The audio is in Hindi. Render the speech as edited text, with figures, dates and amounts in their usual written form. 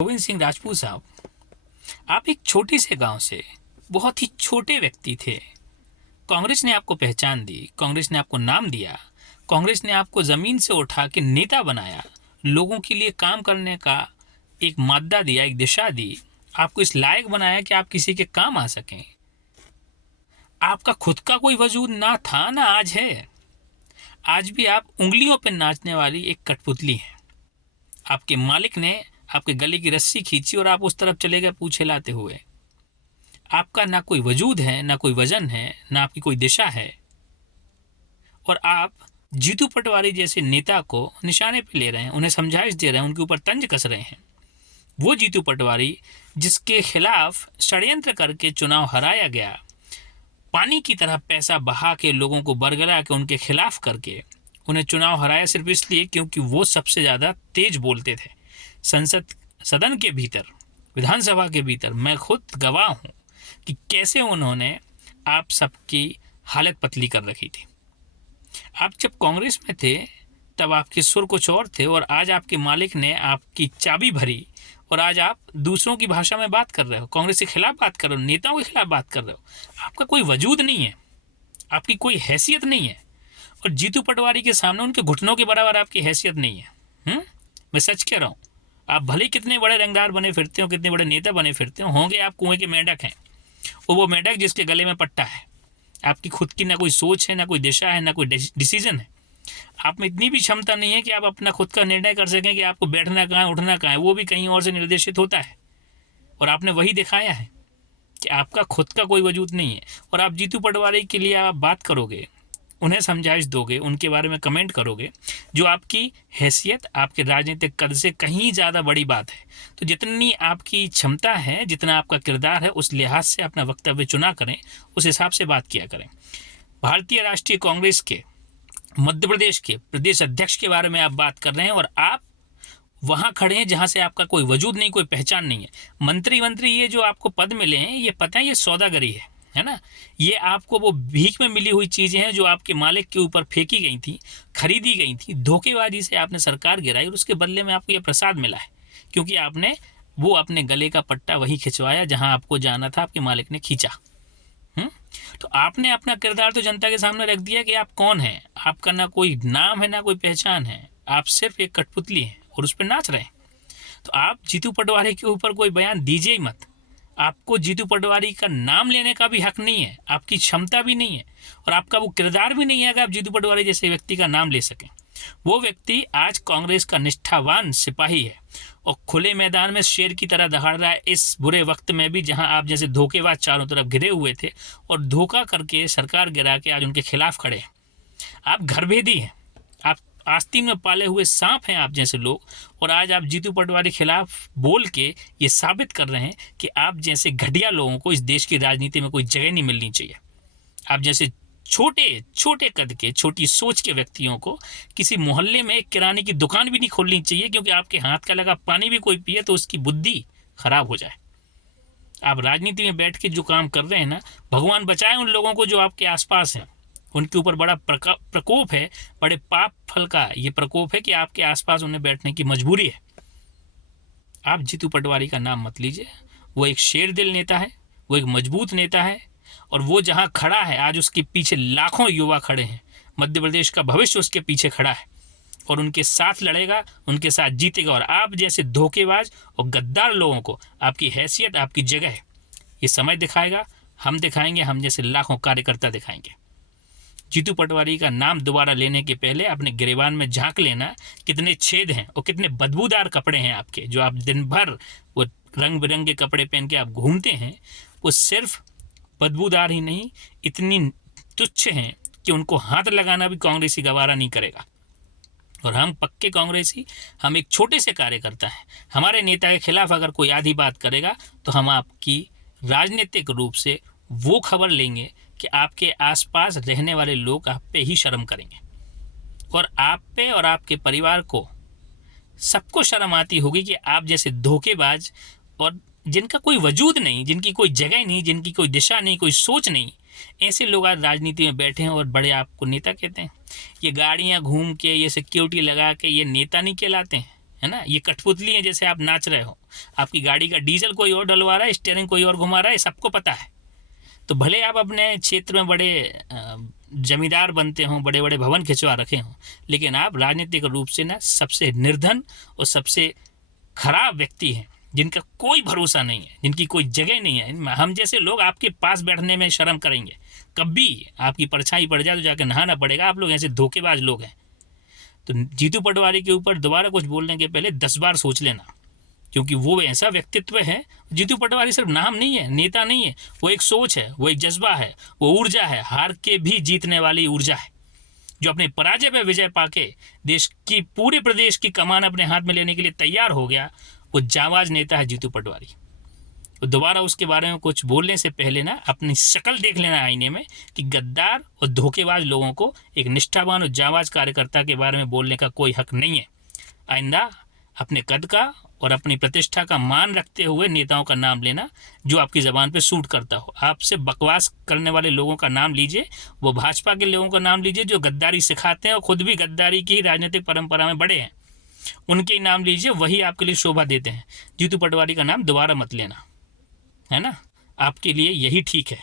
गोविंद सिंह राजपूत साहब, आप एक छोटे से गांव से बहुत ही छोटे व्यक्ति थे। कांग्रेस ने आपको पहचान दी, कांग्रेस ने आपको नाम दिया, कांग्रेस ने आपको ज़मीन से उठा के नेता बनाया, लोगों के लिए काम करने का एक मादा दिया, एक दिशा दी, आपको इस लायक बनाया कि आप किसी के काम आ सकें। आपका खुद का कोई वजूद ना था ना आज है। आज भी आप उंगलियों पर नाचने वाली एक कठपुतली हैं। आपके मालिक ने आपके गले की रस्सी खींची और आप उस तरफ चले गए पूँछ हिलाते हुए। आपका ना कोई वजूद है, ना कोई वजन है, ना आपकी कोई दिशा है, और आप जीतू पटवारी जैसे नेता को निशाने पे ले रहे हैं, उन्हें समझाइश दे रहे हैं, उनके ऊपर तंज कस रहे हैं। वो जीतू पटवारी जिसके खिलाफ षड्यंत्र करके चुनाव हराया गया, पानी की तरह पैसा बहा के लोगों को बरगला के उनके खिलाफ करके उन्हें चुनाव हराया सिर्फ इसलिए क्योंकि वो सबसे ज़्यादा तेज बोलते थे। संसद सदन के भीतर, विधानसभा के भीतर मैं खुद गवाह हूँ कि कैसे उन्होंने आप सबकी हालत पतली कर रखी थी। आप जब कांग्रेस में थे तब आपके सुर कुछ और थे, और आज आपके मालिक ने आपकी चाबी भरी और आज आप दूसरों की भाषा में बात कर रहे हो, कांग्रेस के खिलाफ बात कर रहे हो, नेताओं के खिलाफ बात कर रहे हो। आपका कोई वजूद नहीं है, आपकी कोई हैसियत नहीं है, और जीतू पटवारी के सामने उनके घुटनों के बराबर आपकी हैसियत नहीं है। मैं सच कह रहा हूँ। आप भले कितने बड़े रंगदार बने फिरते हो, कितने बड़े नेता बने फिरते हो, होंगे आप कुएं के मेंढक हैं, और वो मेंढक जिसके गले में पट्टा है। आपकी खुद की ना कोई सोच है, ना कोई दिशा है, ना कोई डिसीजन है। आप में इतनी भी क्षमता नहीं है कि आप अपना खुद का निर्णय कर सकें कि आपको बैठना कहाँ है, उठना कहाँ है। वो भी कहीं और से निर्देशित होता है, और आपने वही दिखाया है कि आपका खुद का कोई वजूद नहीं है। और आप जीतू पटवारी के लिए आप बात करोगे, उन्हें समझाइश दोगे, उनके बारे में कमेंट करोगे, जो आपकी हैसियत, आपके राजनीतिक कद से कहीं ज़्यादा बड़ी बात है। तो जितनी आपकी क्षमता है, जितना आपका किरदार है, उस लिहाज से अपना वक्तव्य चुना करें, उस हिसाब से बात किया करें। भारतीय राष्ट्रीय कांग्रेस के मध्य प्रदेश के प्रदेश अध्यक्ष के बारे में आप बात कर रहे हैं, और आप वहाँ खड़े हैं जहाँ से आपका कोई वजूद नहीं, कोई पहचान नहीं है। मंत्री ये जो आपको पद मिले हैं, ये पता है ये सौदागरी है ना। ये आपको वो भीख में मिली हुई चीज़ें हैं जो आपके मालिक के ऊपर फेंकी गई थी, खरीदी गई थी, धोखेबाजी से आपने सरकार गिराई, और उसके बदले में आपको ये प्रसाद मिला है, क्योंकि आपने वो अपने गले का पट्टा वही खिंचवाया जहाँ आपको जाना था, आपके मालिक ने खींचा। तो आपने अपना किरदार तो जनता के सामने रख दिया कि आप कौन हैं। आपका ना कोई नाम है, ना कोई पहचान है, आप सिर्फ एक कठपुतली हैं और उस पर नाच रहे हैं। तो आप जीतू पटवारी के ऊपर कोई बयान दीजिए ही मत। आपको जीतू पटवारी का नाम लेने का भी हक नहीं है, आपकी क्षमता भी नहीं है, और आपका वो किरदार भी नहीं है कि आप जीतू पटवारी जैसे व्यक्ति का नाम ले सकें। वो व्यक्ति आज कांग्रेस का निष्ठावान सिपाही है, और खुले मैदान में शेर की तरह दहाड़ रहा है इस बुरे वक्त में भी, जहां आप जैसे धोखेबाज चारों तरफ घिरे हुए थे और धोखा करके सरकार गिरा के आज उनके खिलाफ खड़े हैं। आप घरभेदी हैं, आप आस्तीन में पाले हुए सांप हैं आप जैसे लोग, और आज आप जीतू पटवारी खिलाफ बोल के ये साबित कर रहे हैं कि आप जैसे घटिया लोगों को इस देश की राजनीति में कोई जगह नहीं मिलनी चाहिए। आप जैसे छोटे छोटे कद के, छोटी सोच के व्यक्तियों को किसी मोहल्ले में एक किराने की दुकान भी नहीं खोलनी चाहिए, क्योंकि आपके हाथ का लगा पानी भी कोई पिए तो उसकी बुद्धि खराब हो जाए। आप राजनीति में बैठ के जो काम कर रहे हैं ना, भगवान बचाए उन लोगों को जो आपके आसपास हैं। उनके ऊपर बड़ा प्रकोप है, बड़े पाप फल का ये प्रकोप है कि आपके आसपास उन्हें बैठने की मजबूरी है। आप जीतू पटवारी का नाम मत लीजिए। वो एक शेर दिल नेता है, वो एक मजबूत नेता है, और वो जहाँ खड़ा है आज उसके पीछे लाखों युवा खड़े हैं। मध्य प्रदेश का भविष्य उसके पीछे खड़ा है, और उनके साथ लड़ेगा, उनके साथ जीतेगा। और आप जैसे धोखेबाज और गद्दार लोगों को आपकी हैसियत, आपकी जगह ये समय दिखाएगा, हम दिखाएंगे, हम जैसे लाखों कार्यकर्ता दिखाएंगे। जीतू पटवारी का नाम दोबारा लेने के पहले अपने गिरेबान में झांक लेना, कितने छेद हैं और कितने बदबूदार कपड़े हैं आपके, जो आप दिन भर वो रंग बिरंगे कपड़े पहन के आप घूमते हैं। वो सिर्फ बदबूदार ही नहीं, इतनी तुच्छ हैं कि उनको हाथ लगाना भी कांग्रेसी गवारा नहीं करेगा। और हम पक्के कांग्रेसी, हम एक छोटे से कार्यकर्ता हैं। हमारे नेता के खिलाफ अगर कोई आधी बात करेगा तो हम आपकी राजनीतिक रूप से वो खबर लेंगे कि आपके आसपास रहने वाले लोग आप पे ही शर्म करेंगे, और आप पे और आपके परिवार को सबको शर्म आती होगी कि आप जैसे धोखेबाज और जिनका कोई वजूद नहीं, जिनकी कोई जगह नहीं, जिनकी कोई दिशा नहीं, कोई सोच नहीं, ऐसे लोग आज राजनीति में बैठे हैं और बड़े आपको नेता कहते हैं। ये गाड़ियाँ घूम के, ये सिक्योरिटी लगा के ये नेता नहीं कहलाते हैं। है ना। ये कठपुतली है, जैसे आप नाच रहे हो, आपकी गाड़ी का डीजल कोई और डलवा रहा है, स्टीयरिंग कोई और घुमा रहा है, सबको पता है। तो भले आप अपने क्षेत्र में बड़े जमींदार बनते हों, बड़े बड़े भवन खिंचवा रखे हों, लेकिन आप राजनीतिक रूप से ना सबसे निर्धन और सबसे खराब व्यक्ति हैं, जिनका कोई भरोसा नहीं है, जिनकी कोई जगह नहीं है। हम जैसे लोग आपके पास बैठने में शर्म करेंगे, कभी आपकी परछाई पड़ जाए तो जाकर नहाना पड़ेगा। आप लोग ऐसे धोखेबाज लोग हैं। तो जीतू पटवारी के ऊपर दोबारा कुछ बोलने के पहले 10 बार सोच लेना, क्योंकि वो ऐसा व्यक्तित्व है। जीतू पटवारी सिर्फ नाम नहीं है, नेता नहीं है, वो एक सोच है, वो एक जज्बा है, वो ऊर्जा है, हार के भी जीतने वाली ऊर्जा है, जो अपने पराजय पर विजय पाके देश की, पूरे प्रदेश की कमान अपने हाथ में लेने के लिए तैयार हो गया। वो जाबाज नेता है जीतू पटवारी। तो दोबारा उसके बारे में कुछ बोलने से पहले ना अपनी शक्ल देख लेना आईने में, कि गद्दार और धोखेबाज लोगों को एक निष्ठावान और जाबाज कार्यकर्ता के बारे में बोलने का कोई हक नहीं है। आइंदा अपने कद का और अपनी प्रतिष्ठा का मान रखते हुए नेताओं का नाम लेना जो आपकी ज़बान पे सूट करता हो। आपसे बकवास करने वाले लोगों का नाम लीजिए, वो भाजपा के लोगों का नाम लीजिए जो गद्दारी सिखाते हैं और खुद भी गद्दारी की राजनीतिक परंपरा में बड़े हैं, उनके ही नाम लीजिए, वही आपके लिए शोभा देते हैं। जीतू पटवारी का नाम दोबारा मत लेना, है ना। आपके लिए यही ठीक है।